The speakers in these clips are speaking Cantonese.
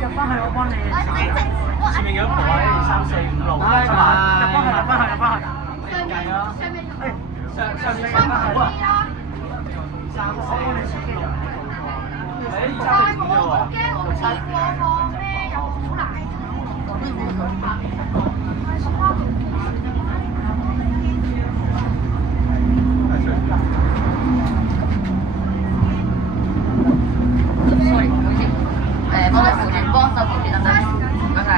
入翻去，我幫你。前面幾多個位？3、4、5、6。入翻去。上面入翻去啊！3、4、5、6。2、3、4、5啫喎。sorry，唔好意思。幫手扶住，得唔得？唔該晒。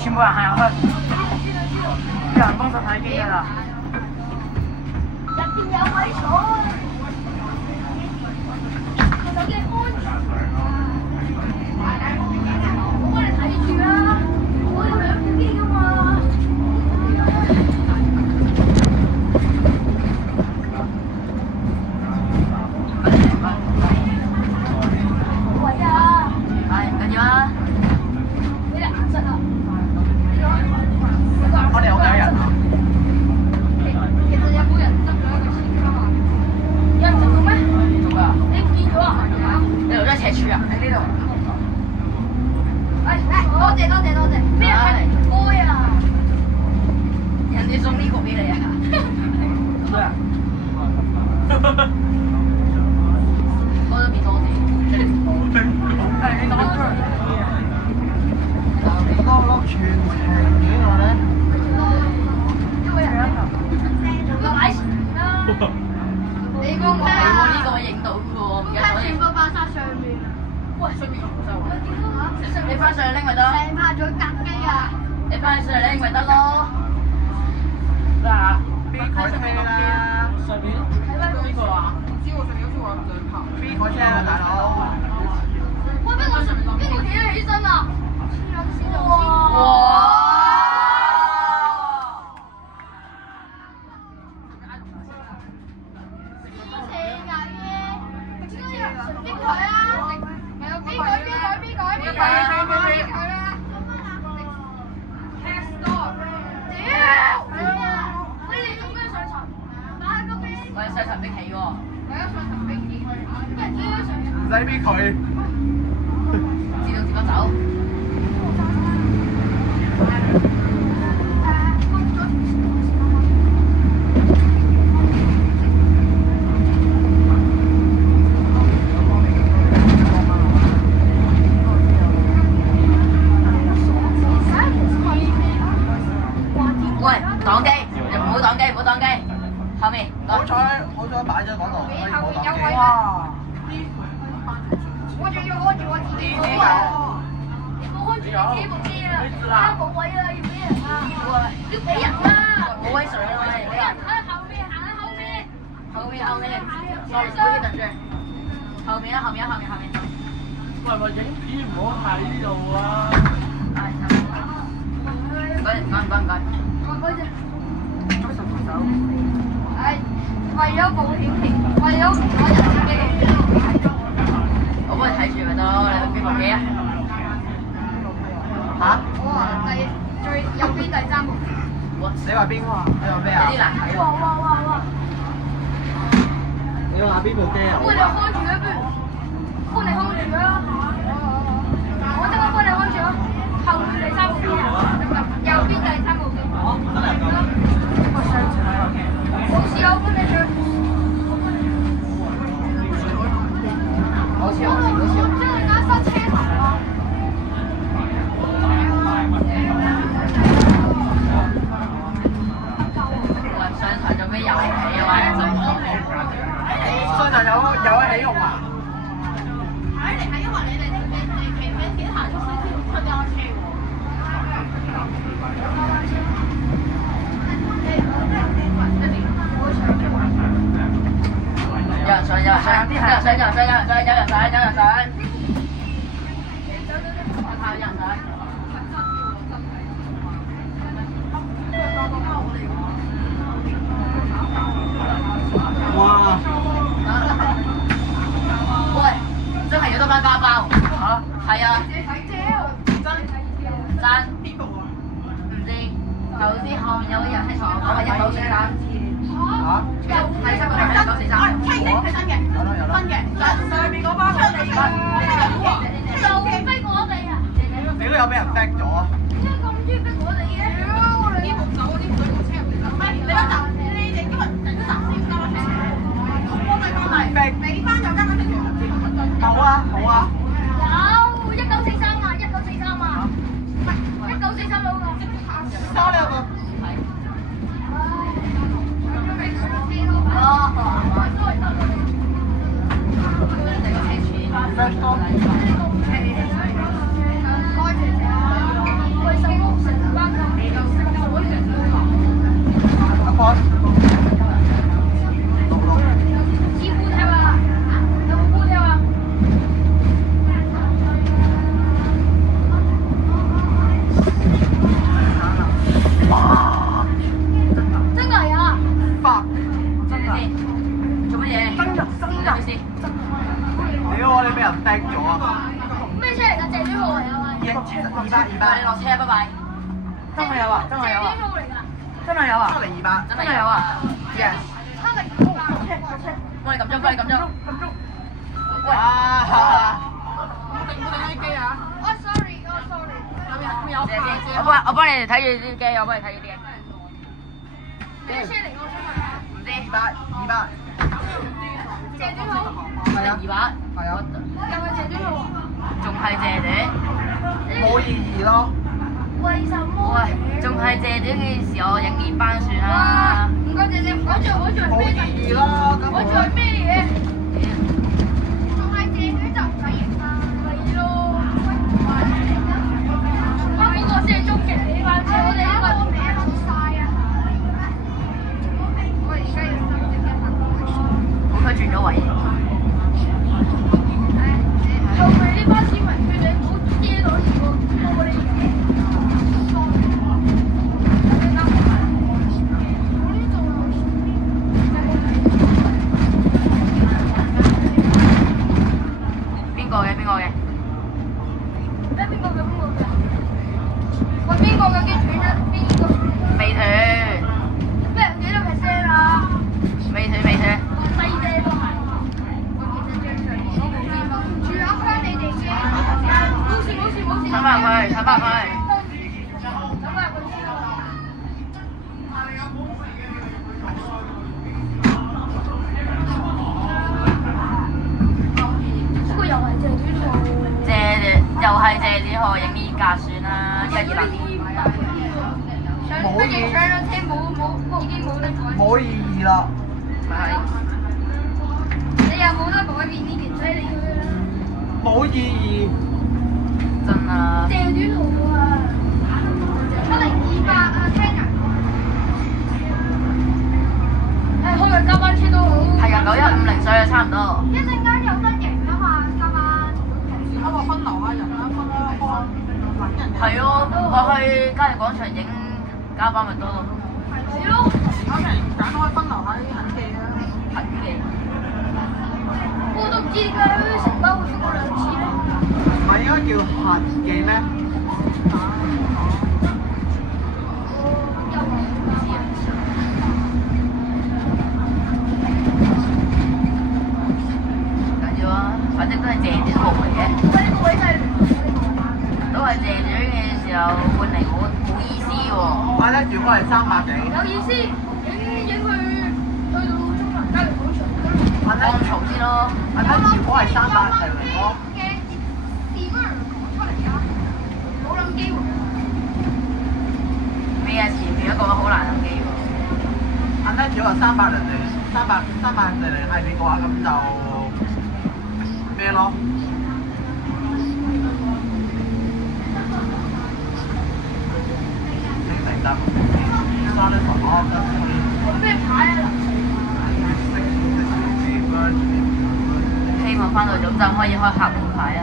全部人行入去，有人幫手睇機㗎啦。入邊有位坐，手機安全。我幫你睇住啦，我有兩部機㗎嘛。喂啊！係，緊要啊！你哋顏色啊！我哋有幾多人啊？其實有冇人執咗一個錢㗎嘛？有人執到咩？做㗎？你唔見咗啊？你留咗赤柱啊？喺呢度。多謝。咩係唔該啊？人哋送呢個俾你啊！咩啊？多咗變多啲。係你攞出嚟。多碌全程幾耐咧？要買錢啦！你幫我呢個我影到嘅喎，唔記得咗。全部擺晒上面。喂，上面唔收啊！你翻上去拎咪得？成排仲夾機啊！你翻上嚟拎咪得咯。嗱，邊台車啦？上面呢個啊？唔知喎，上面好似話兩排。邊台車啊，大佬？喂，邊個企得起身啊？哇！哇！喂，上層壁企喎。唔使逼佢。自動走。喂，擋機，唔好擋機，後面。好彩擺咗嗰度，可以冇擋機。哇！我仲要安住我自己部啊！你冇安住你自己部機啊！冇位啊，要俾人啊！要俾人啊！冇位上啦，俾人喺後面，行喺後面。後面，sorry，唔好意思，等住。後面。喂，影片唔好喺呢度啊！唔該。係為咗保險期，為咗唔攞人身機。我幫你睇住咪得咯，你邊部機啊？嚇？我話第最右邊第3部。你話邊個啊？你話咩啊？有啲難睇喎。哇！你話邊部機啊？幫你看住啊，不如幫你看住啊！我即刻幫你看住啊！後面第3部機啊，右邊第3部機。冇事啊，我幫你住。好笑，好笑，好笑。即係啱塞車頭啊！喂，上台做咩遊戲啊？玩一陣。上台有得起用啊？有人上，有人上，有人上，有人上，有人上，有人上，有人上。我睇有人上。哇！喂，真係要多翻加包嚇？係啊。真邊部啊？唔知，就知後面有個人喺床，我係1943。嚇？係7個人1943。係真嘅，真嘅，上面嗰包出嚟㗎，又逼我哋啊！你都有俾人逼咗啊？點解咁中意逼我哋嘅？呢部走嗰啲水部車入嚟㗎，唔係你嗰陣，你哋今日人都暫時加班車，幫你幫你，你班有加班車條，冇啊冇啊！有1943啊，1943啊，唔係1943嗰個。收你個。咩車嚟㗎？謝天浩嚟㗎嘛？你落車，拜拜。真係有啊！真係有啊！謝天浩嚟㗎。真係有啊！出嚟200，真係有啊 ！Yes。幫你撳鐘，幫你撳鐘。喂。啊！sorry。我幫你哋睇住啲機，我幫你睇住啲機。咩車嚟㗎？我想問下。唔知。200。謝天浩。係啊。200。係啊。又係謝天浩啊？仲係謝短。冇意義咯。為什麼？喂，仲係謝短嘅時候影面班算哇！啦。唔該謝謝，我做冇咩？意義咯，咁我做咩嘢？仲係謝短就唔使影啦。係咯。啊！嗰個先係終極呢班車，我哋呢個名好晒啊！我而家要上隻嘅好彩轉咗位。後面呢班市民佢哋唔好遮到住個玻璃嘅。邊個嘅？邊個嘅？咩邊個嘅？喂，邊個嘅機斷咗？邊個？未斷。咩幾多 percent 啊？未斷。細隻都係。我見得張相，我冇見過。住下翻你哋嘅。冇事。睇翻佢，睇翻佢。等翻佢先咯。不過又係謝短浩。又係謝短浩影呢架算啦，120年。冇意義。上咗車冇，已經冇得改。冇意義啦。咪係。你又冇得改變呢件犀利佢啦。冇意義。真啊。謝短浩啊，70200啊，聽人講。開個加班車都好。係啊，9150所以差唔多。一陣間有得贏啊嘛，加班。而家話分流下人啦，分開揾人。係咯，我去嘉裕廣場影加班咪多咯。係咯。啱嚟揀開分流下啲痕記啊。痕記。我都唔知點解成班會覆過2次咧。唔係應該叫痕記咩？換嚟冇意思喎。我咧住嗰係300幾。有意思，影佢去到中環交易廣場嗰度。我咧安嘈先咯。我咧住嗰係300零咯。嘅事不如講出嚟啊！冇諗機會。咩啊？前面一個好難諗機喎。我咧住嗰係300零係邊個啊？咁就咩咯？咩牌啊？希望翻到總站可以開客戶牌啊！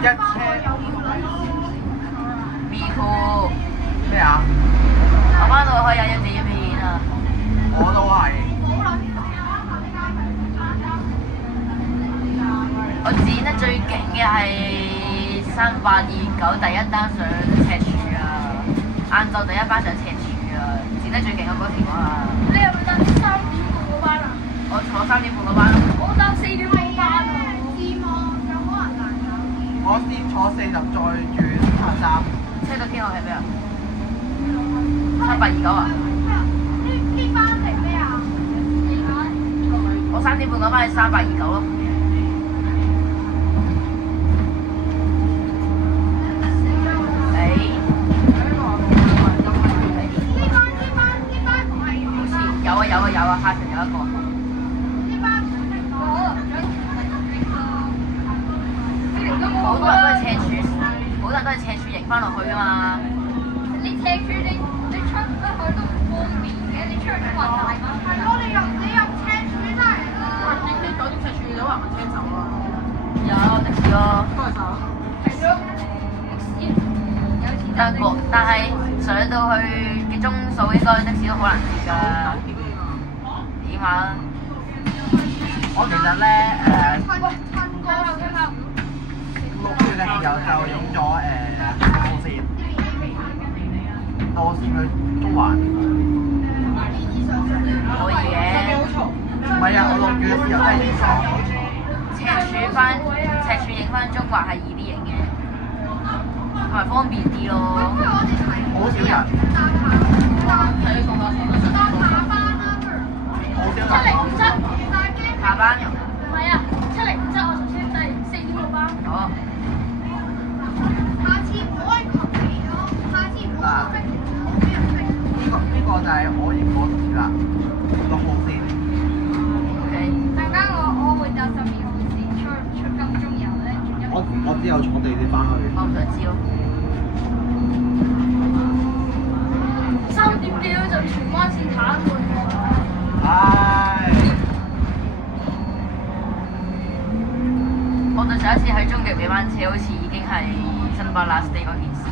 一車 B 庫咩啊？我翻到去可以有自己片啊！我都係。我剪得最勁嘅係3829第一單上赤柱啊！晏晝第一班上赤柱啊！剪得最勁嗰條啊！你係咪搭3點半嗰班啊？我坐3點半嗰班咯。我搭4點半班啊！我先坐40再轉下3。車到天后係咩啊？3829啊！呢班係咩啊？我3點半嗰班係3829咯。有啊，下層有一個。好多人都係赤柱，好多人都係赤柱影翻落去啊嘛。你赤柱你出得去都唔方便嘅，你出去都話大嘛。係咯，你入赤柱真係啦。呢酒店赤柱有人問車走啊？有的士咯。該手。係咯，的士有錢但係上到去嘅鐘數應該的士都好難接㗎。點啊？我其實咧趁過6月嘅時候就影咗路線去中環。可以嘅。唔係啊，我6月嘅時候真係影咗。赤柱影翻中環係易啲影嘅，同埋方便啲咯。好少人。下班。唔係啊，707我頭先第4點6班。哦。下次唔可以求你咯，下次唔好逼俾人逼。呢個就係我影嗰次啦，6號線。OK。陣間我會搭12號線出金鐘遊咧，我之後坐地鐵翻去。我唔想知咯。3點幾就荃灣線癱瘓喎。唉。我對上一次去終極尾班車好似已經係新巴 last day 嗰件事。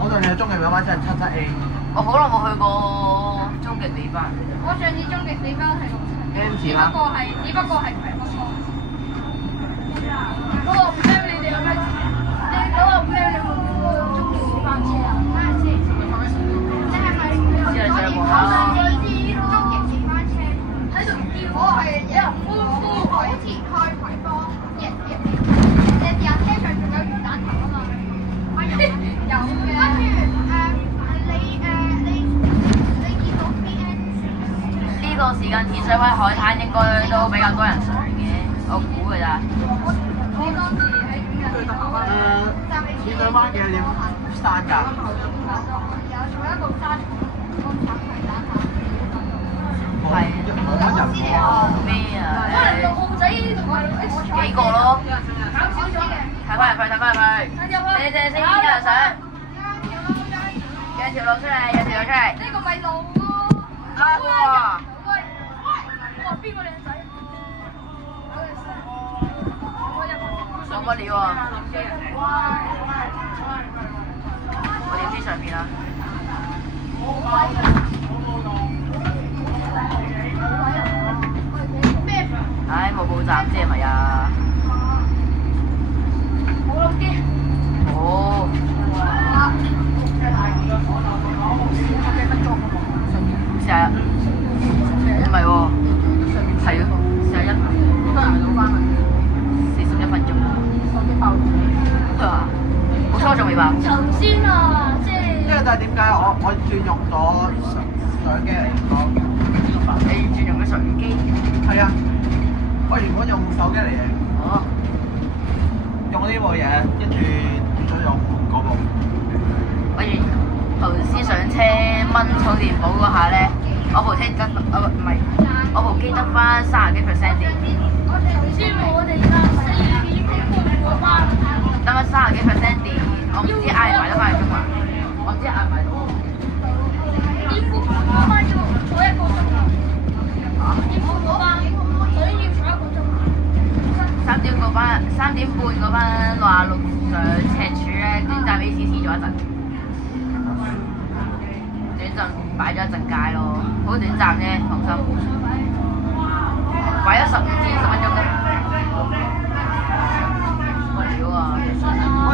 我對你嘅終極尾班車係77A。我好耐冇去過終極尾班。我上次終極尾班係，M 只字啦。不過係葵北方。嗰個唔聽你哋有咩？你嗰個唔聽你有冇見過終極尾班車啊？嗰陣時，你係咪知你上過啦。終極尾班車喺度叫我係有人歡呼，好似開葵芳，隻架車上仲有魚蛋頭啊嘛。有嘅。跟住你見到 BN 呢個時間天水圍海灘應該都比較多人上嘅，我估㗎咋。我當時喺天水灣嘅點山㗎？有做一個沙場，係。冇乜人喎。咩啊？可能6號仔同埋幾個咯？減少咗嘅。睇翻入去，睇翻入去。謝謝先，邊個人上？有條路出嚟，有條路出嚟。呢個咪路咯。哇！喂，我話邊個靚仔？上不了喎。我點知上邊啊？唉，冇報站啫，係咪啊？冇諗機。哦。41，唔係喎，係咯，41。41分鐘。係啊。初仲未爆。頭先啊，即係呢個就係點解我轉用咗相機嚟講。你轉用咗相機？係啊，我原本用手機嚟嘅。哦。用呢部嘢，跟住轉咗用嗰部。不如頭先上車掹充電寶嗰下咧，我部車得唔係，我部機得翻30幾%電。頭先我哋搭4點半個班，得翻30幾%電，我唔知嗌唔嗌得翻去中環，我唔知嗌唔嗌到。點半個班要坐1個鐘啊！點半個班，所以要坐1個鐘。3點半嗰班66上赤柱咧，短暫 ACC 咗一陣，短暫擺咗一陣街咯，好短暫啫，放心。擺咗15至20分鐘啫。我屌啊！喂，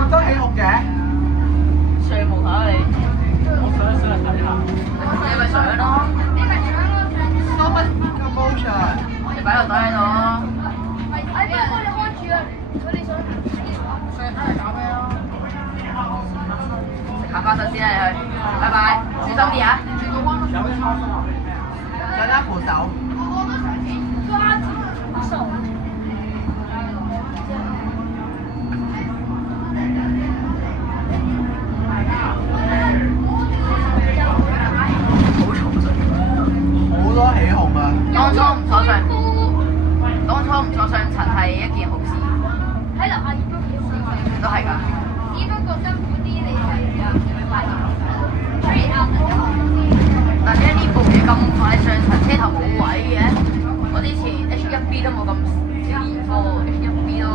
咁多起紅嘅？上無下你。我上嚟睇下。你咪上咯。你咪上咯。So much promotion。你擺個袋喺度咯。哎，邊個你開住啊？如果你想上嚟搞咩咯？食下花生先啦，你去。拜拜，小心啲啊！大家扶手。抓住手。好多起紅啊！當初唔坐上層係一件好事。喺樓下亦都幾好。都係㗎。只不過辛苦啲，你係但係呢部嘢咁快上層車頭冇位嘅，我之前 H1B 都冇咁少年科 ，H1B 都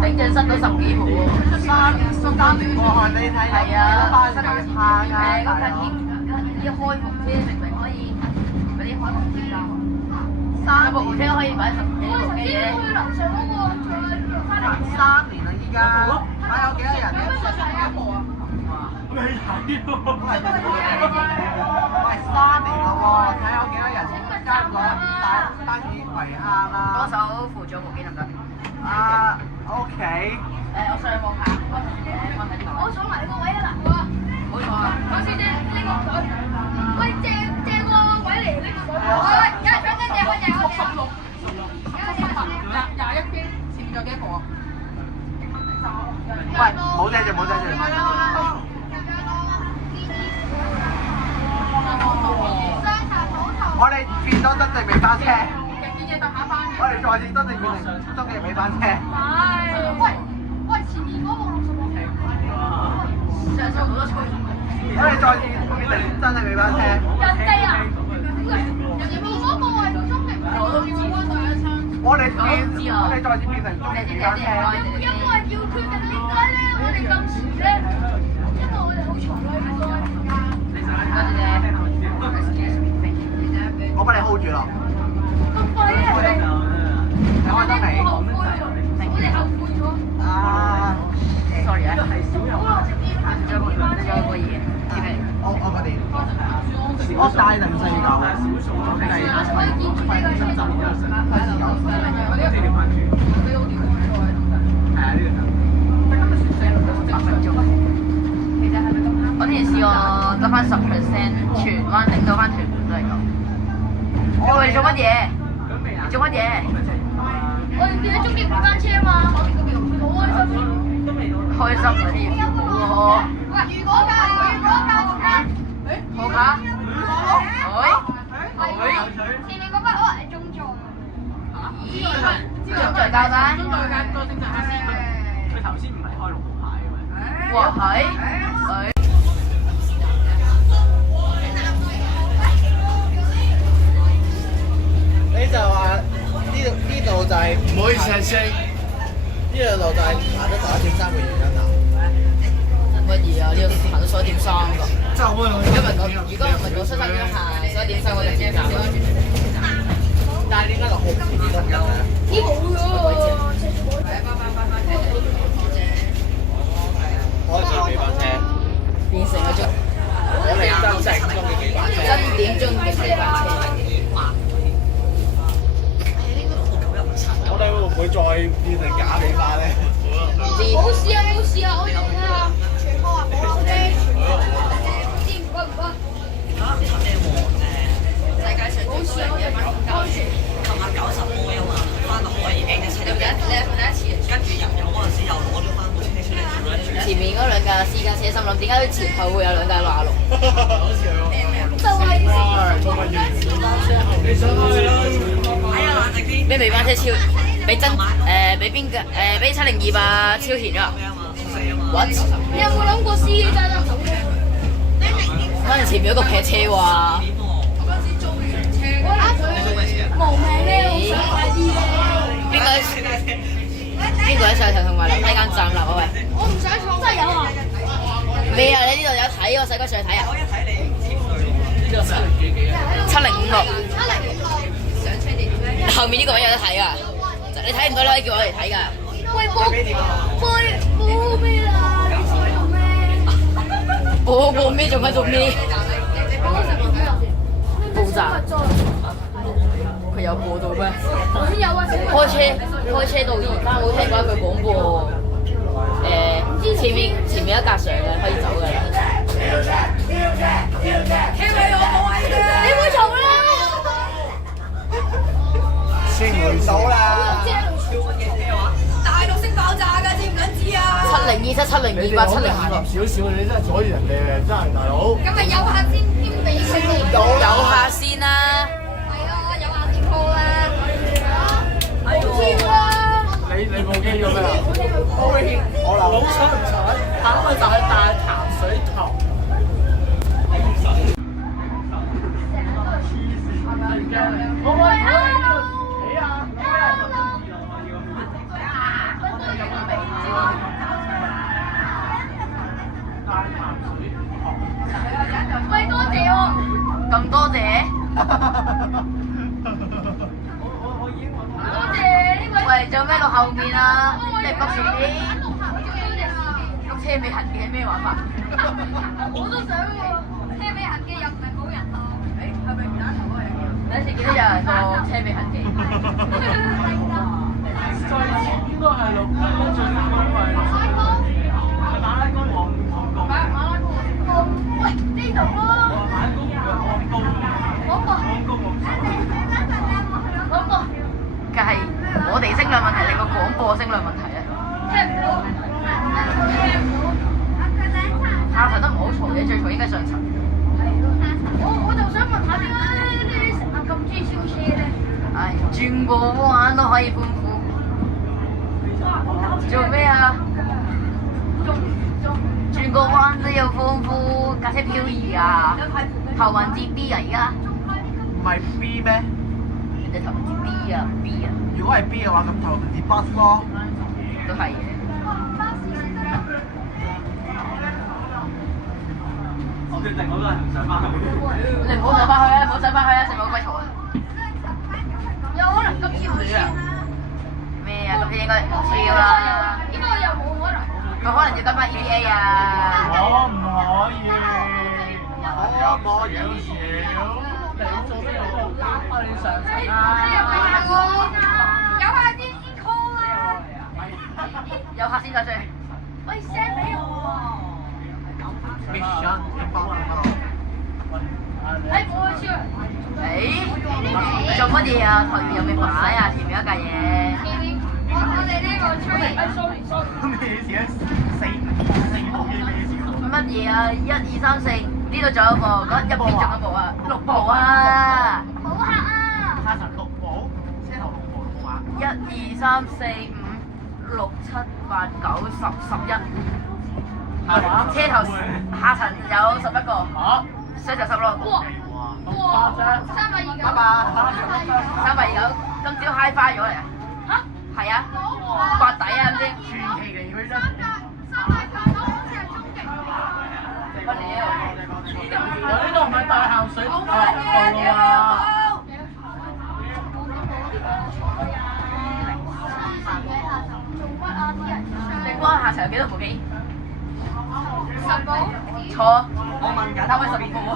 頂陣塞到10幾部喎。3年過後你睇係啊，花生嘅趴㗎，嗰架啲開篷車明明可以嗰啲開篷車㗎，有部車可以擺10幾部機嘅。去樓上嗰個翻嚟。 3年啦依家，睇有幾多人？未睇喎。喂，3年啦喎，睇有幾多人？加唔到單止圍坑啦。幫手扶住部機得唔得？啊，OK。我上網下，我坐埋你個位啊嗱，冇錯啊。我先啫，呢個佢，喂借個位嚟拎個水。喂，有人想跟借我借我借。21邊前面有幾多個啊？喂，冇遮住，冇遮住。我哋變咗真正尾班車。我哋再次真正變成終極尾班車。喂，前面嗰部60部。上次好多場。我哋再次變成真正尾班車。人哋啊，人哋冇嗰部係終極尾班車。我哋再次變成終極尾班車。因為要決定點解咧，我哋咁遲咧，因為我哋好嘈啦，應該。我幫你 hold 住咯。咁快啊！你開心未？後悔喎，我哋後悔咗。啊 sorry 啊。仲有個嘢，我個電。我大定細嚿。可以見住呢個車頭。我之前試過得翻10%，荃灣頂到翻屯門都係咁。你做乜嘢？你做乜嘢？我哋變咗終極尾班車啊嘛，好開心。開心嗰啲喎。喂，如果㗎，好卡？前面嗰班可能係中座。咦？中在交單？佢頭先唔係開6號牌嘅咩？哇係。你就話呢度就係唔可以射聲，呢兩度就係行得11.3嘅原因啊！乜嘢啊？呢度行到11.3㗎。就啊！如果唔係我出生要行11.3，我就知搞。但係點解6號唔見得嘅？呢冇㗎。開咗尾班車，變成咗我哋真正終極尾班車。真點終極尾班車。我哋會唔會再變成假尾班咧？唔知。冇事啊，冇事試下，我哋睇下全部啊，冇啊，我哋知唔該唔該。世界上最貴嘅一把膠船，琴日90杯啊嘛，翻到海已經7你係第一次啊？跟住入油嗰陣時又攞咗翻部車出嚟跳一轉。前面嗰兩架私家車，心諗點解前後會有兩架馬路？就係哎呀，冷靜啲。咩尾班車超？俾俾邊個？俾702吧，超前咗。What？你有冇諗過司機揸得走咧？可能前面嗰個劈車喎。我諗佢無命咧，好想快啲嘅。邊個喺上頭同埋樓梯間站立啊？喂！我唔想坐，真係有啊！未啊？你呢度有睇喎，細個上去睇啊！我一睇你貼7056， 上車地點咧？後面呢個位有得睇噶，你睇唔到啦，你叫我嚟睇噶。喂，播咩啦？你坐喺度咩？播咩？仲喺度咩？爆炸！佢有播到咩？頭先有啊，開車到而家冇聽過一句廣播。前面一格上嘅可以走㗎啦。你會嘈啦！先唔到啦。大陸識爆炸㗎，知唔知啊？ 7027、7028、7026。少少，你真係阻住人哋嘅，真係大佬。咁咪有下先添俾佢哋。有下先啦。係啊，有下先鋪啦。跳啦！你部機做咩啊？我老踩唔踩？行咪就係大潭水頭。我喂，起啊！喂，多謝喎。咁多謝。多謝呢位。喂，做咩落後面啊？你北船機多謝碌車尾行嘅係咩玩法？我都想喎，車尾行機又唔係冇人啊。係咪唔打頭嗰樣嘢？有時見到有人個車尾行機。再前應該係6分，最啱係馬拉松皇宮。喂，呢度咯。廣播。梗係我哋聲量問題定個廣播聲量問題咧？聽唔到。下層都唔好嘈嘅，最嘈應該上層。我就想問下點解你成日咁中意超車咧？唉，轉個彎都可以歡呼。做咩啊？轉個彎都要歡呼，架車漂移啊！頭文字 B 啊，而家。唔係 B 咩？人哋頭文字 B 啊 B 啊，如果係 B 嘅話，咁頭文字 bus 咯。都係嘅。我決定我都係唔想翻去。你唔好上翻去啊！唔好上翻去啊！食冇鬼嘈啊！有可能今朝你啊？咩啊？咁應該超啦。應該又冇可能。佢可能要跟翻 EVA 啊！我唔可以。我摸少少。你做咩又拉你上層啊？有下先 call 啦。有客先再追。喂 send 俾我。Mission Impossible。哎，我去。誒，做乜嘢啊？台面有咩擺啊？前面一架嘢。我哋呢個 train。咩事啊？四部機咩事？乜嘢啊？1、2、3、4，呢度仲有一部，嗰入邊仲有一部啊，6部啊！好客啊！下層6部，車頭6部好嘛1、2、3、4、5、6、7、8、9、10、11。車頭下層有11個，上層16。哇！哇！329。329，今朝 high 花咗嚟啊！嚇？係啊，刮底啊咁先。傳奇嚟佢真。 329好似係終極。乜料？呢度唔係大鹹水道啊！你估下層有幾多部機10部。錯，我問緊，打開10部喎。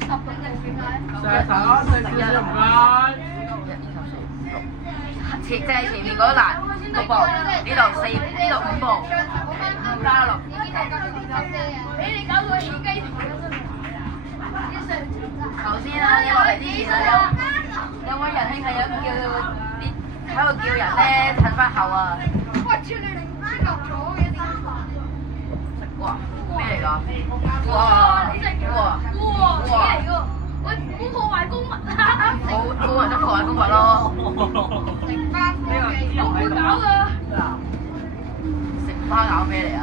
10部定點解？石頭，食少少唔該。即係前面嗰欄6部，呢度5部。上頭嗰班啱啱頭先啊，你落嚟之前啊，有位仁兄係有叫啲喺度叫人咧褪翻後啊！我超你哋唔知落咗嘅點？哇！咩嚟㗎？哇！你真係哇！哇！咩嚟㗎？喂，唔好破壞公物啊！冇人都破壞公物咯！食花科技好會搞㗎。食花咬咩嚟啊？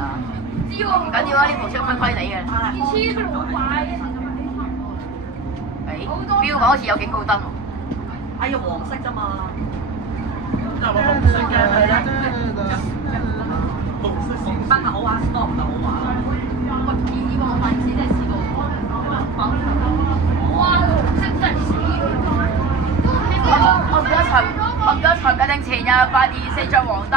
知喎，唔緊要啊，呢部車規規地嘅。黐老怪嘅。誒，標榜好似有警告燈喎。哎呀，黃色啫嘛。就係紅色嘅係啦。紅色線燈好玩，stop 唔好玩。我以往我試真係試過。哇！紅色真係死嘅。我唔咗尋日定前日824着黃燈。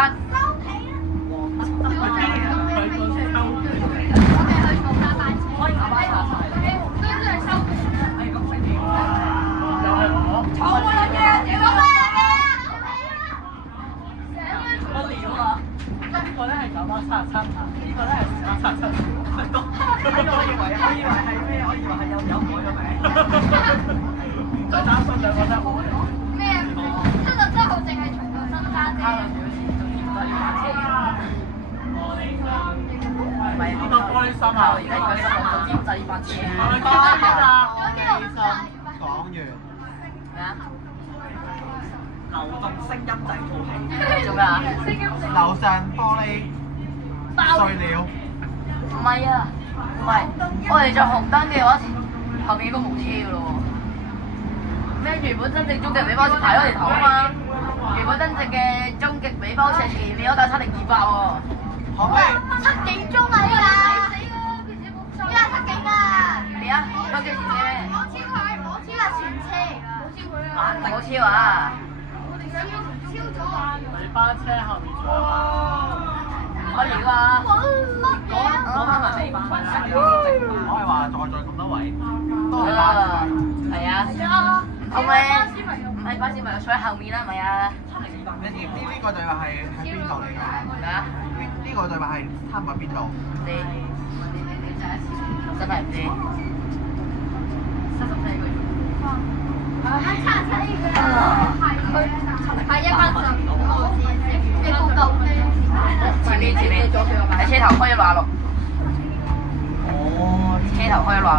流動聲音製造器。做咩啊？樓上玻璃碎料。唔係啊，唔係，我哋着紅燈嘅話，後面應該冇車嘅咯喎。咩原本真正終極尾包車排咗條頭啊嘛，原本真正嘅終極尾包車前面嗰架7028喎。可唔可以？ 7點鐘啊！依家7點啊！咩啊？嗰幾時車咩？我超係前車嚟㗎，冇超啊！我哋超咗啊！尾班車後面仲有可以㗎。講翻埋尾班車。我係話在咁多位都係巴士。係啊。唔同咧，唔係巴士咪坐喺後面啦，係咪啊？你知唔知呢個對話係喺邊度嚟㗎？咩啊？呢個對話係差唔多邊度？唔知，真係唔知。74個月。係一班十，你報夠咩？前面喺車頭開咗66。哦，車頭開咗66啊！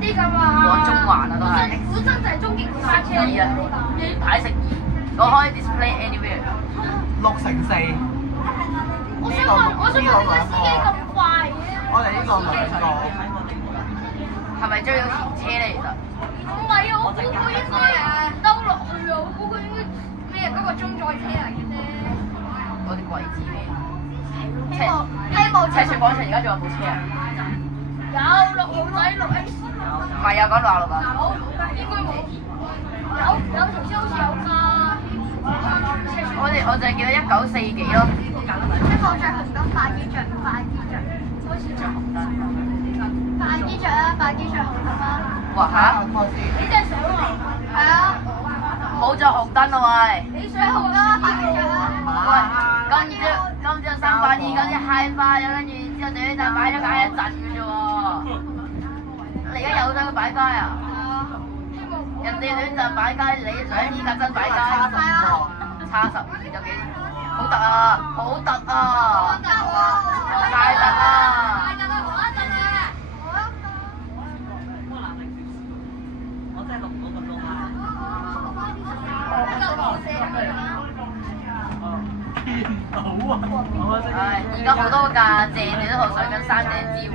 啲咁啊！往中環啊都係。本身就係終極快車。2啊，擺食2。我開 display anywhere。6乘4。我想問點解司機咁快嘅？我哋呢個兩個。係咪追到前車咧？其實唔係啊，我估佢應該兜落去啊！我估佢應該咩嗰個中載車嚟嘅啫。嗰啲鬼知咩？希望赤柱廣場而家仲有冇車啊？有6號仔6X。唔係啊，講66啊。應該冇。有條車好似有㗎。我就係見到1940幾咯。希望着紅燈，快啲着，好似着紅燈。快啲着啊！快啲着紅燈啦！哇嚇！你真係想喎？係啊！冇着紅燈啊喂！你想紅燈，快啲着啊！喂，今朝382，跟住 high 花咗，跟住之後就就擺咗解一陣嘅啫喎。你而家有得擺街啊？人哋亂陣擺街，你想依家真擺街？差15有幾？好突啊！好突啊！大突啊！我真係錄唔到咁多下。好啊！唉，而家好多架正嘅都喺度上緊山頂招。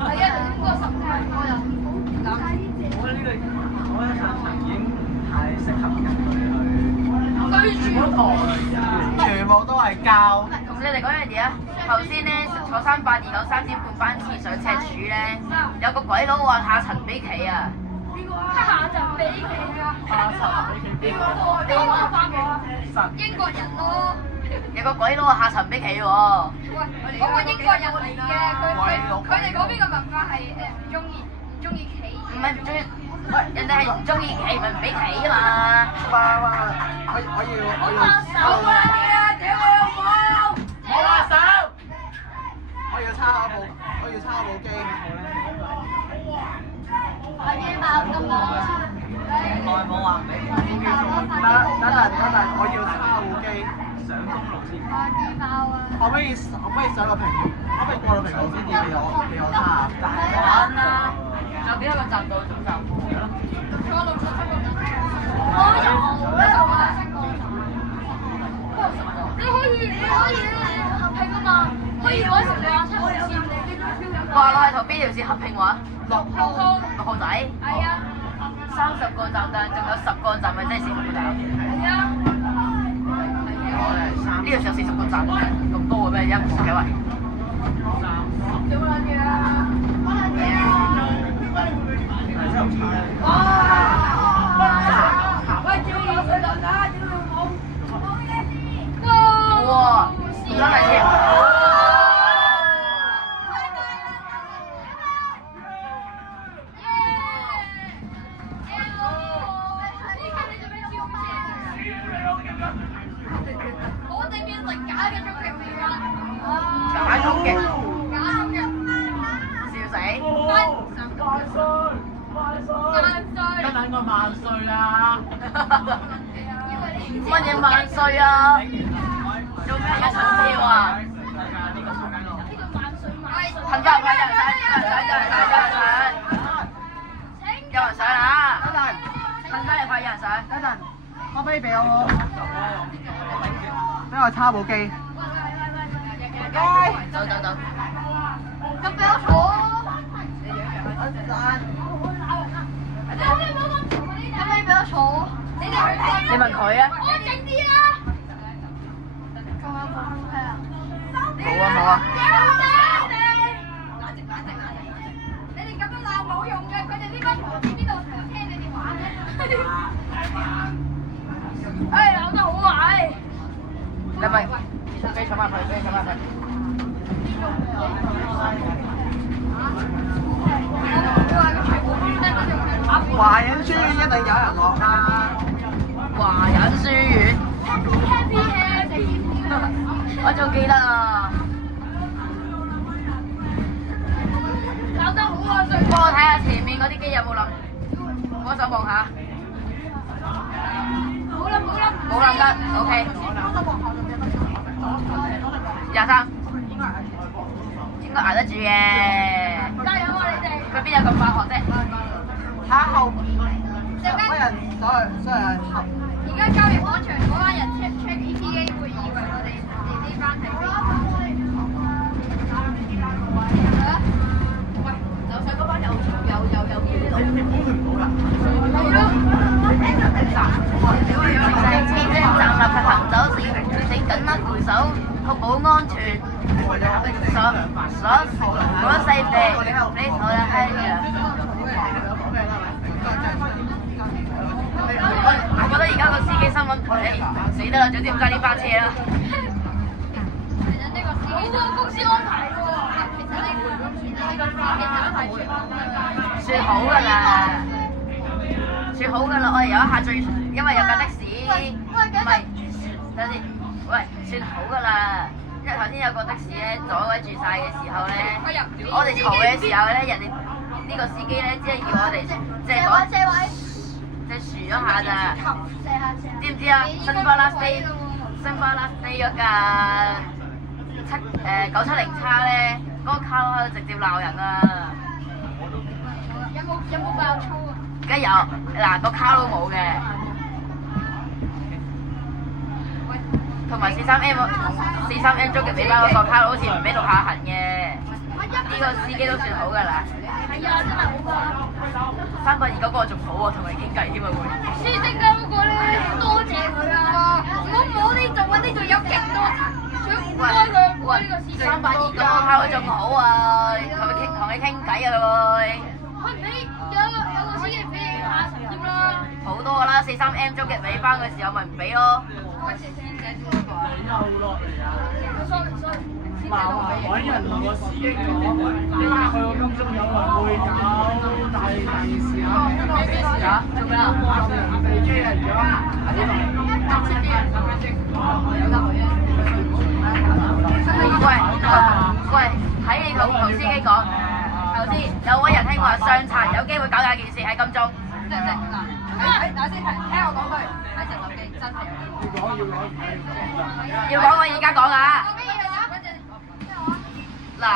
係啊，應該15個人。我覺得呢個已經太適合人類去。對住全部都係膠。同你哋講樣嘢啊！頭先咧坐3829 3點半班次上赤柱咧，有個鬼佬話下層俾企啊！下層俾佢啊！邊個翻過啊？英國人咯。有個鬼佬話下層俾企喎。喂，嗰個英國人嚟嘅，佢哋嗰邊嘅文化係唔中意企。唔係唔中意，人哋係唔中意企，咪唔俾企啊嘛！我要手啊！屌你老母！我話手，我要抄下部從來冇話俾等陣，我要叉護機。上公路先。可唔可以上個屏幕？可唔可以過到屏幕先至俾我叉？玩啦，仲有幾多個站到總站？你可以合拼啊嘛，可以攞成27號線。話落係同邊條線合拼話？6號仔。係啊。 30個站，但係仲有10個站，咪即係40個站。係啊。呢度上40個站，咁多嘅咩？一冇幾圍。做乜嘢啊？喂，叫我去輪啊！屌你老母！哇！真係超！我哋變成假嘅終極美啦！假終極，假終極，笑死！得等我萬歲啦！乜嘢萬歲啊？做咩一齊跳啊？行家快人上，有人上啊！等陣，行家你快有人上。等陣，可唔可以俾我叉部機？走。咁俾我坐。咁你俾我坐，你哋去聽。你問佢啊？安靜啲啦。好啊。你哋咁樣鬧冇用嘅，佢哋呢班唔知邊度成日聽你哋玩嘅。唉，鬧得好壞。你咪飛坐埋佢。華仁書院一定有人落啦。華仁書院， Happy 我仲記得啊。鬧得好啊！幫我睇下前面嗰啲機有冇冧，我手望下。冇冧得 ，OK。23，應該捱得住嘅。加油啊！你哋。佢邊有咁快學啫？睇下後面乜人所有人合。而家交易廣場嗰班人 check ETA 會以為我哋呢班係邊？喂，樓上嗰班有邊啲？千聲站立嘅行走時，請緊握扶手，確保安全。鎖細地，你同我係呀。我覺得而家個司機新聞死得啦，總之唔揸呢班車啦。其實呢個好個公司安排喎，其實呢個安排算好㗎啦，我哋有一下最，因為有架的士，唔係，等陣先，喂，算好㗎啦。因為頭先有個的士咧阻位住晒嘅時候咧，我哋嘈嘅時候咧，人哋呢個司機咧只係要我哋即係講，即係豎咗下咋，知唔知啊？新巴拉飛嗰架970叉咧，嗰個卡佬喺度直接鬧人啊！有冇爆粗啊？梗有，嗱個卡佬冇嘅。同埋43M 終極尾班嗰個卡佬好似唔俾錄下痕嘅，呢個司機都算好㗎啦。係啊，真係好啊！329嗰個仲好喎，同佢傾偈添啊會。師兄嗰個咧，多謝佢啊！我呢度有極多層，想唔該佢唔該呢個師兄。382嗰個卡佬仲好啊，同你傾偈啊佢。佢唔俾有個司機俾你下層添啦。好多㗎啦，43M 終極尾班嘅時候咪唔俾咯。又落嚟啊！ sorry，揾人同個司機講，你話佢個金鐘有人會搞大利是啊！咩事啊？做咩啊？地機啊！而家喂，睇你同司機講，頭先有位仁兄話上層有機會搞大件事喺金鐘。即係嗱，睇等先，聽我講句，睇隻手機真係有。要講我而家講啊！咩嘢啊？嗱，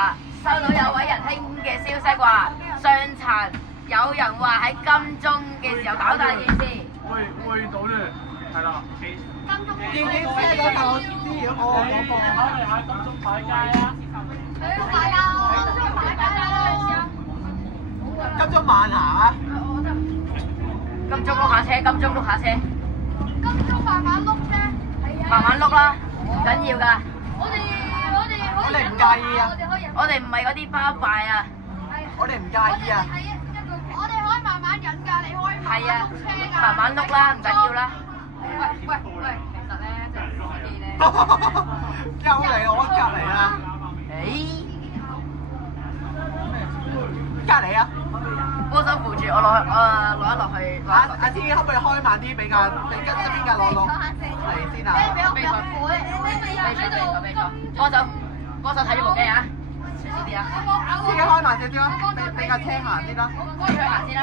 收到有位仁兄嘅消息話，上層有人話喺金鐘嘅時候搞大件事。會到咧，係啦。已經 send 咗頭資料我播。我哋喺金鐘擺街啊！金鐘慢行啊！金鐘碌下車，金鐘碌下車，金鐘慢慢碌啫，慢慢碌啦，唔緊要㗎。我哋我哋唔介意啊！我哋唔係嗰啲巴閉啊，我哋唔介意啊！我哋可以慢慢忍㗎，你可以係啊碌車㗎，慢慢碌啦，唔緊要啦。喂，其實咧，即係司機咧，又嚟我隔離啦！隔離啊！幫手扶住我落去，攞一落去。阿天可唔可以開慢啲俾架俾跟邊架攞嚟先啊？俾錯，幫手睇咗部機啊！小心啲啊！自己開慢少少啊！俾架車行先啦。車行先啦。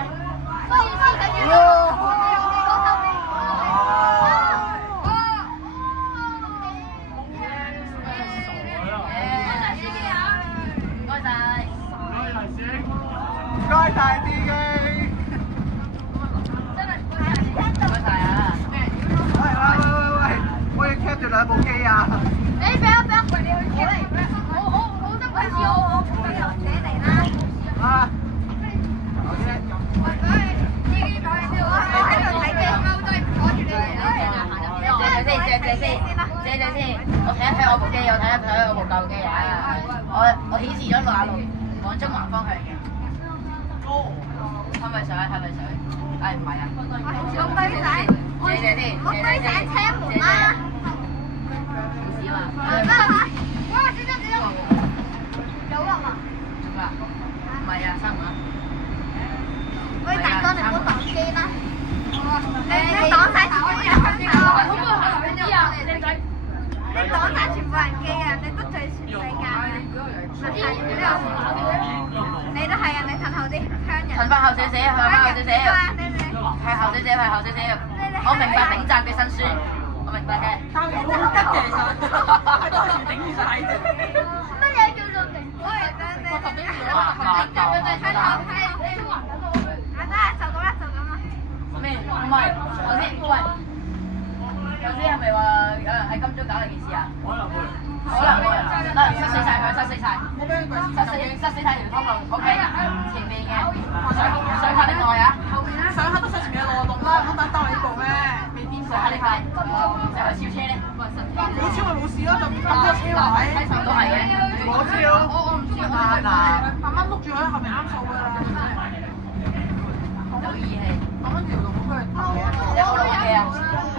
唔該晒。唔該晒司機。唔該晒啊！喂，我要 cap 住兩部機啊！你俾我，喂，你去攞嚟，我得鬼事，我俾人寫嚟啦。啊！我喺度睇機，我都係攞住你嚟啦。借先，我睇一睇我部機，我睇一睇我部舊機啊！我顯示咗66往中環方向嘅。係咪水？誒唔係啊！落低仔，借先，落低仔車門啦。冇事啊嘛。哇！小姐，有人啊？做咩啊？唔係啊，新聞。喂，大哥，你唔好擋機啦！你擋晒全部人機啊！你擋晒全部人機啊！你得罪全世界啊！你都係啊！你褪後啲，香人。褪翻後少少，向翻後少少。係後少少。我明白頂站嘅辛酸，我明白嘅。但係我得嘅其實，係當時頂住晒啫。乜嘢叫做頂？我頭先講啊，就睇頭睇。就咁啦。咩？唔係，頭先喂，頭先係咪話有人喺金鐘搞呢件事啊？可能會。嗱，塞死晒佢，塞死晒條通路。OK，前面嘅上下呢個啊。上下都上前面嘅路洞啦，咁等你呢部咩？未見過。上下呢塊，就係超車咧。好超咪冇事咯，就咁多車位。都係嘅。我知我唔知啊，慢慢碌住喺後面啱數㗎啦。有義氣。慢慢條路咁佢。有冇錄行機啊？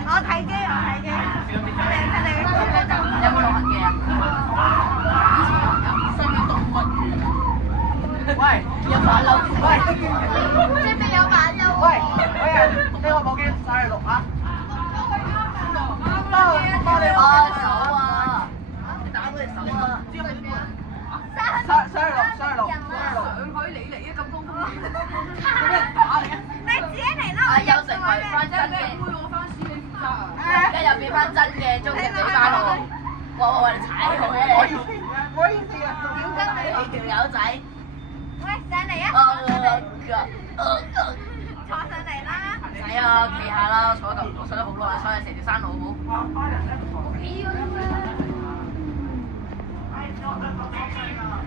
我睇機。有冇錄行機啊？上面動物園。喂，有馬騮。喂，即係有馬騮。喂，呢個部機晒錄啊！幫你手啊！你打佢隻手啊！上去錄。佢你嚟嘅咁高風險。你自己嚟啦！又成為翻真嘅，我翻司機負責啊！而家又變翻真嘅終極尾巴路。喂，你踩佢嘅你！我意思啊！你條友仔。喂，上嚟啊！坐上嚟啦！唔使啊，企下啦，我坐咗好耐，坐喺成條山路好冇？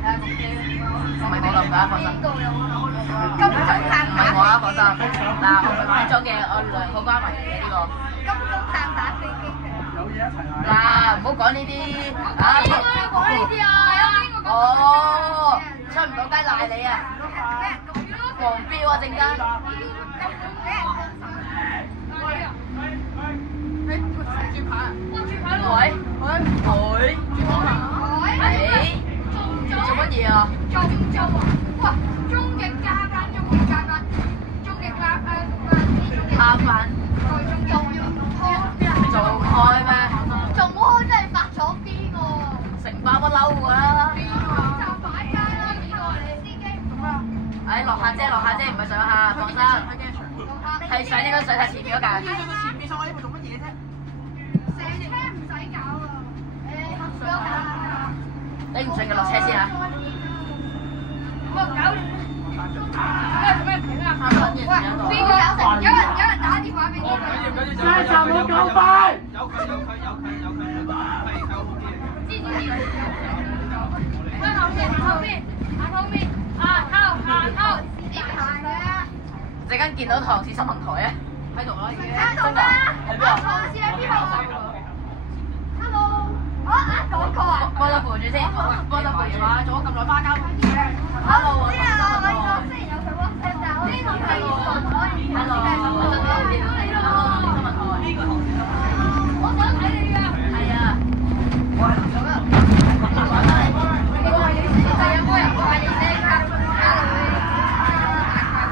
唔係我諗㗎，放心。金鐘站唔係我啊，放心。嗱，我買咗嘅，我2個關埋嘅呢個。金鐘站打飛機場。嗱，唔好講呢啲啊！講呢啲啊！哦，出唔到街賴你啊！黃標啊，陣間。喂，做乜嘢啊？哇！終極加班，下飯做開咩？仲開真係發咗癲喎！成包不嬲㗎啦！就擺街啦，呢個你司機。落下啫，唔係上下，放心。你係上呢個上晒前面嗰架。要上到前面上我呢部做乜嘢啫？成車唔使搞啊！誒，你唔信嘅落車先啊！我搞做咩停啊？喂，邊個有人打電話俾我？車站冇咁快。有佢，係好啲嚟嘅。知。後面，後。點行佢啊？陣間見到唐氏新聞台啊！喺度啦已經。喺度咩？喺邊啊？唐氏喺邊度？Hello，嗰個啊？幫手扶住先，幫手扶住啊！做咗咁耐花膠。我知啊，我之前有佢 WhatsApp，但係我呢個係我想睇你㗎。係啊。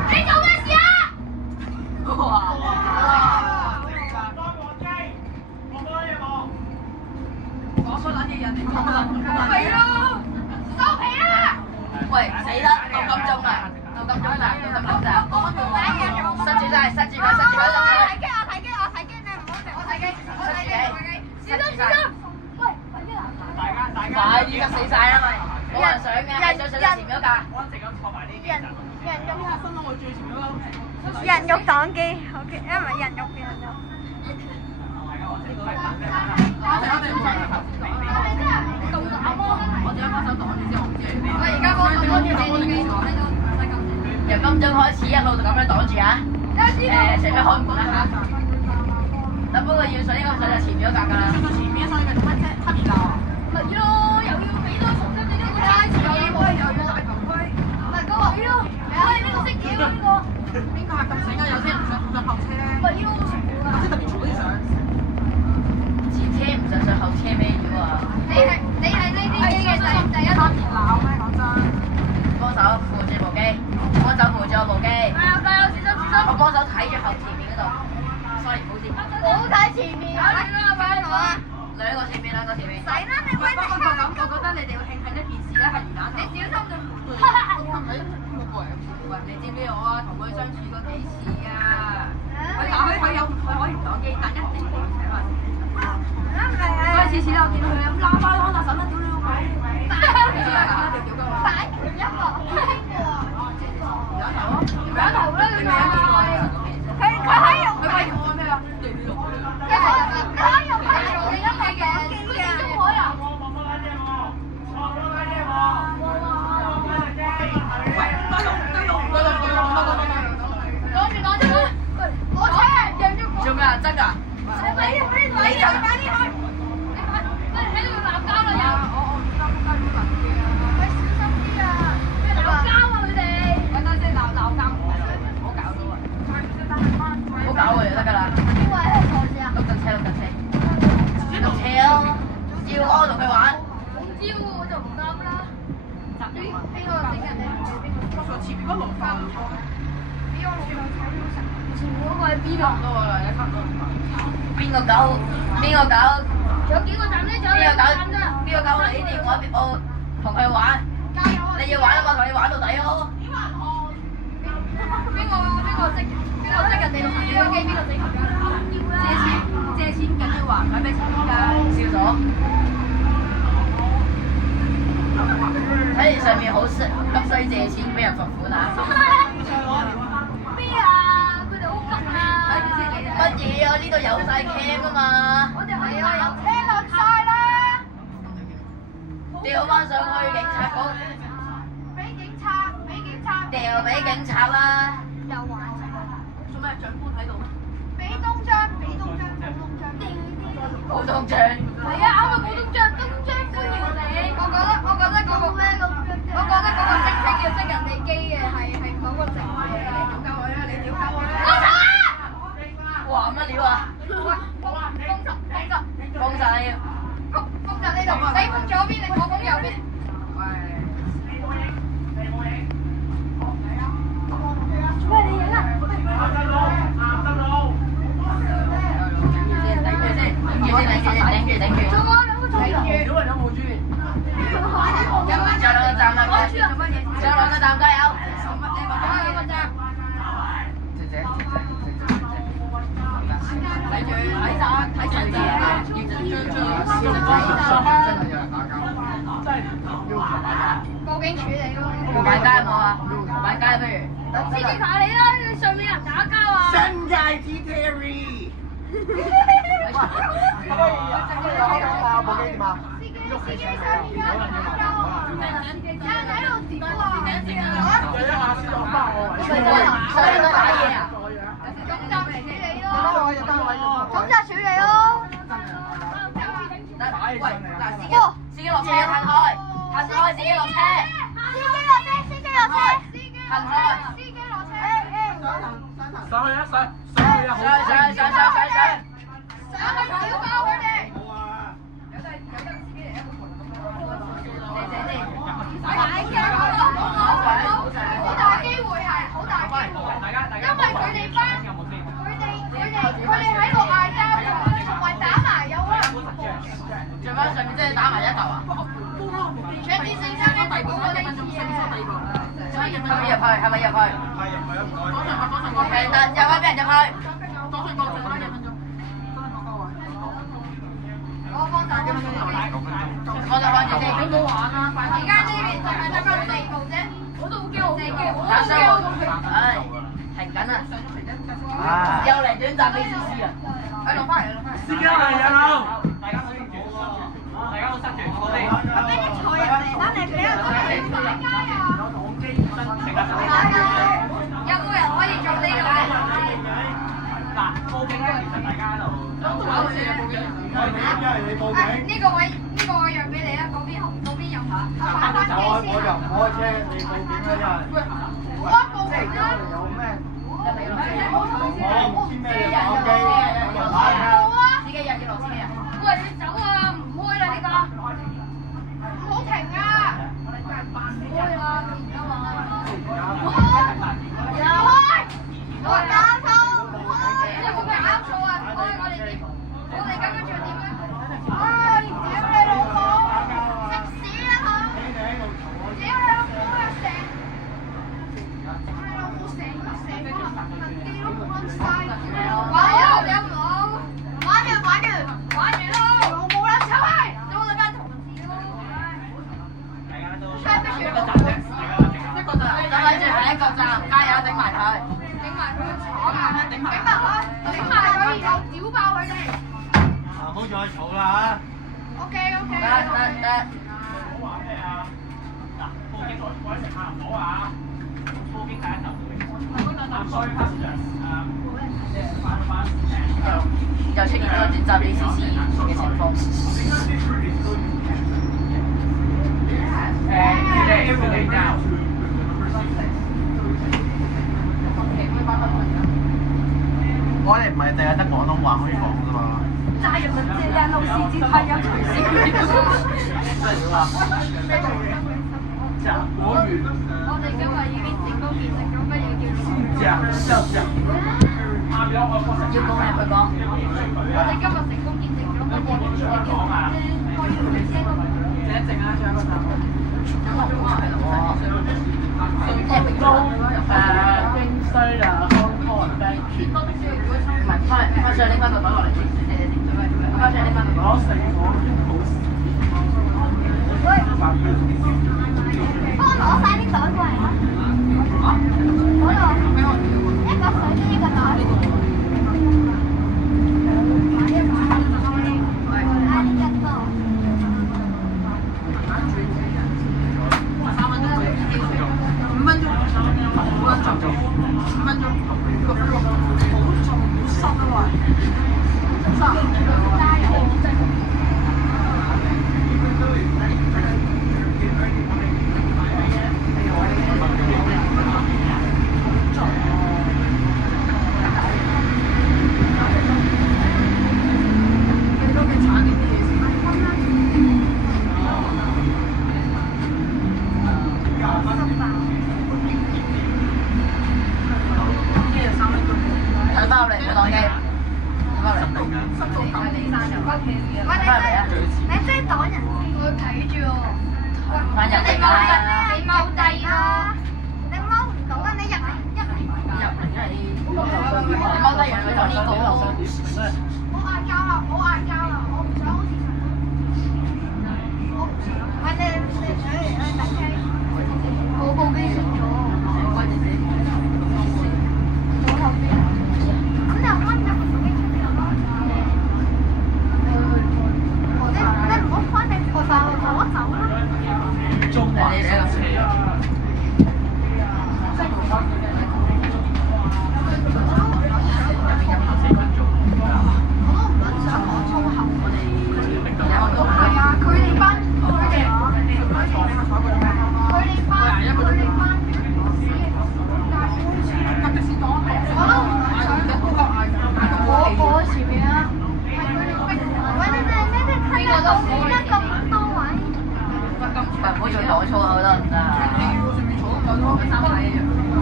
你做咩事啊？講出撚嘢人哋講啦。係咯，收皮啦！喂，死啦！到金鐘啦！到金鐘啦！塞住佢！睇機，我睇機，你唔好食，我睇機。塞住晒！喂，快啲啦！快啲急死晒啦咪！冇人上嘅，係上前面嗰架。人肉擋機，OK，因為人肉。我而家幫手擋住你，由金鐘開始一路就咁樣擋住啊！除非開門啦嚇。但不過要上呢個上就前面嗰架㗎啦。前面上嘅黑熱鬧。咪咯，又要俾多重金，你呢個差池又要大頭盔，唔係嗰個咯，喂呢個識嘢喎呢個，邊個係咁醒啊？有車唔上後車咧？咪咯，有車特別嘈啲相。前車唔上後車咩料啊？你係呢啲機嘅第一。黑熱鬧咩？講真。幫手扶住部機，幫手扶住我部機。加油，小心！我幫手睇住後前面嗰度。sorry，唔好意思。好睇前面啊！兩個前面。使啦，你咪我覺得你哋要慶幸一件事咧，係魚蛋頭。你小心喂，你知唔知我啊同佢相處過幾次啊？佢可以唔擋機，但一定要請我。所以次次咧，我見到佢咁喇叭啦，使乜屌你老母？擺佢一個。魚蛋頭啦，你咪一見過啊？佢可以用佢可以用咩啊？地獄啊！佢可以用佢一個嘅機嘅。做咩啊？真㗎？你就快啲去！喺度鬧交啦又！喂，小心啲啊！鬧交啊佢哋！等陣先鬧交，唔好搞到啊！唔好搞佢就得㗎啦。邊位係錯事啊？碌緊車咯！要我同佢玩。唔知喎，我就唔啱啦。邊個整人哋？我上前面嗰輪翻唔錯。前面嗰個係邊啊？多啦，一差唔多。邊個搞？仲有幾個站咧？仲有兩個站啫。邊個搞我嚟電話？我同佢玩。你要玩啊嘛，同你玩到底咯。邊個識人哋用行車機？邊個整人㗎？借錢緊要還，買咩錢㗎？笑咗。睇嚟上面好衰，急需借錢俾人罰款啊！咩啊？佢哋好急啊！乜嘢啊？呢度有晒 cam 㗎嘛？我哋係啊，由車落晒啦！掉翻上去警察局，俾警察！掉俾警察啦！又玩做咩？長官喺度咩？俾東張，普通章。係啊，啱啊，普通章，東張歡迎你。我覺得嗰個聲稱要識人哋機嘅係嗰個直嘅。你屌鳩我啦！我走啊！哇！乜料啊？喂，封晒你要。封實呢度，你封左邊，我封右邊。喂，你影啊！頂住。仲有兩個鐘頭。屌人有冇豬？仲有兩個站啦，仲有兩個站加油。有個站。姐姐。真係有人打交，真係要求打交。報警處理咯。冇買街冇啊？買街不如。司機卡你啦，上面有人打交啊！新界 T-Terry。報警點啊？司機上面有人打交啊！有人喺度屌啊！上面都打嘢啊？總站處理咯。總站處理咯。喂，嗱，司機落車，行開，司機落車，司機落車，司機落車，行開，司機落車。上去啊！上去啊！上。上去屌爆佢哋！好大機會係，好大機會，因為佢哋喺度嗌交，同埋打埋有可能。做咩上面真係打埋一嚿啊？長電線差啲提供嗰啲字啊！係咪入去？係咪入去？係得入去，俾人入去。我幫手。我就揾住先。你冇玩啊！而家呢邊淨係得翻4部啫，我都好驚，好驚，打收。唉，停緊啊！又嚟短暫 ACC 啊！落翻嚟。司機嚟人啦！大家好塞住，我哋。俾啲財人嚟啦！你俾人打交啊！有冇人可以做呢個？嗱，報警咧，其實大家喺度。呢個位讓俾你啦，嗰邊有下。我又唔開車，你報警啦，真係。我報警啦。有咩？司機人要落車啊！喂，你走啊！唔開啦呢個，唔好停啊！唔開啊！唔開！我打錯，唔開！你有冇搞錯啊？唔開！我哋咁樣做點咧？唉，屌你老母！食屎啦佢！屌你老母啊！成個問機都冇撚晒！玩完有冇？玩完咯！我冇啦，走開！做你班同事咯！出咩事？等喺最後一個站，加油頂埋佢！頂埋佢，頂埋佢，然後屌爆佢哋！唔好再嘈啦嚇！ OK。得。嗱，報警我一直拍唔到啊！報警第一頭。又出現咗短暫 ACC 嘅情況。我哋唔係淨係得廣東話可以講㗎嘛。扎人們這輛路司機太有才識。我哋今日已經成功變成咗乜嘢叫？要講係佢講。我哋今日成功變成咗乜嘢叫？靜啊，仲有一個站。冰衰啦，康康雞。唔係，翻上拎翻個袋落嚟先。翻上拎翻個袋。攞四個好。幫我攞晒啲袋過嚟啦！嗰度一個水樽一個袋。你嚟啊！唔好再講粗口得唔得啊？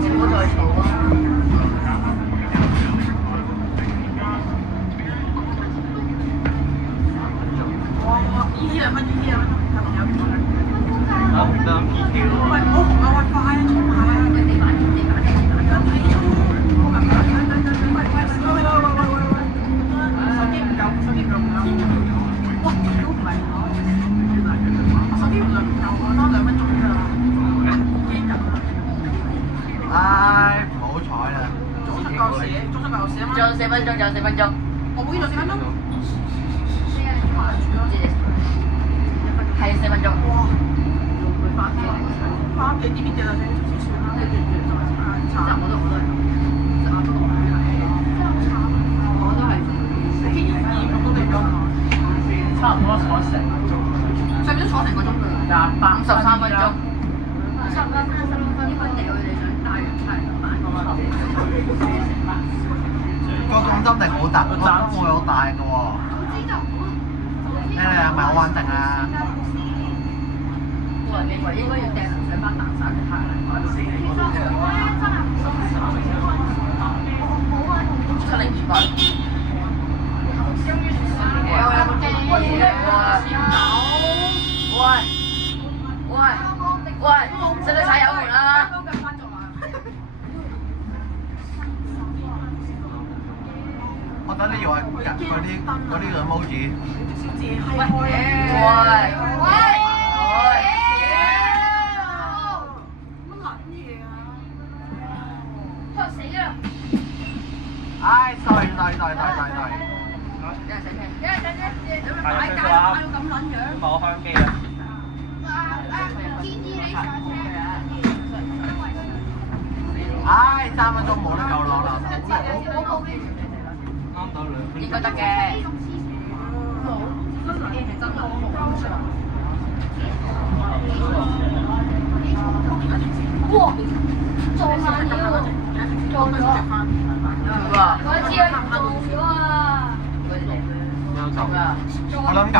唔好再嘈啊！啱啱 PK 喎。喂，唔好同我 WiFi 啊，充下啦。手機唔夠，手機唔夠。哇，都唔係手機唔夠，多2分鐘㗎啦。唉，唔好彩啦。早出舊時，早出舊時啊嘛。仲有4分鐘，仲有4分鐘。我冇呢度4分鐘。係4分鐘。哇！翻屋企啲邊隻啦，少少啦，跟住茶我都係。我都係。2個地方。差唔多坐成個鐘。上面都坐成個鐘㗎啦。53分鐘。個重心定好大，個重心會好大嘅喎。你哋係咪好穩定啊？我認為應該要掟上班南山嘅太7:28。喂，使唔使踩油門啊？我覺得呢個係嗰啲 emoji。唉，sorry。冇香機啊！唉，3分鐘冇得夠攞啦。啱到2分鐘。應該得嘅。哇！做慢嘢喎，做咗。哇！我知佢做咗啊！我諗夠。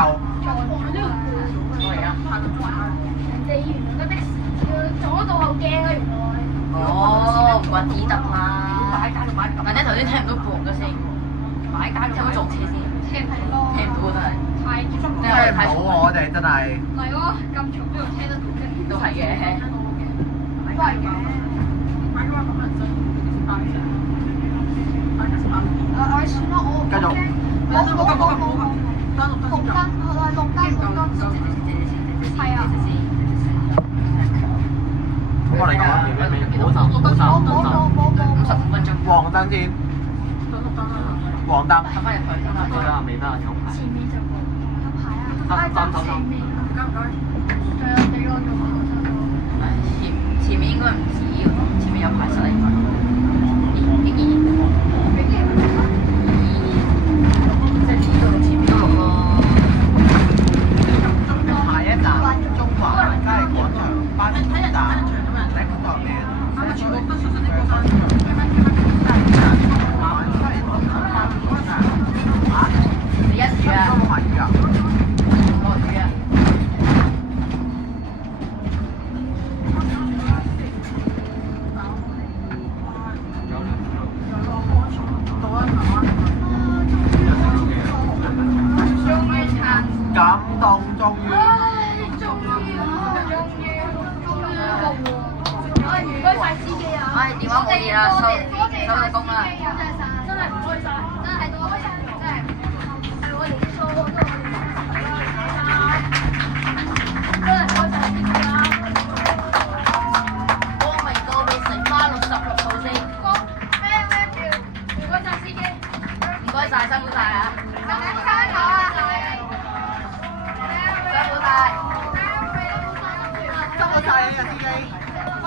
人哋原來的士撞到後鏡啊！原來。哦，唔怪之得啦。但係頭先聽唔到嘣嘅聲，聽到撞車先，聽唔到真係。太接觸唔聽唔到我哋真係。係喎，咁嘈邊度聽得到啫？都係嘅。都係嘅。算啦，我繼續。冇紅燈，綠燈。係啊。咁我嚟講，冇55分鐘。黃燈先。黃燈。行翻入去，行翻入去。未得，有排。前面就冇，有排啊。走。前面。仲有幾個鐘啊？前面應該唔止喎，前面有排塞嚟。竟然。即係呢度前面都6咯。下一站中華街廣場巴士站，喺嗰度面。你一住啊？落雨啊？感動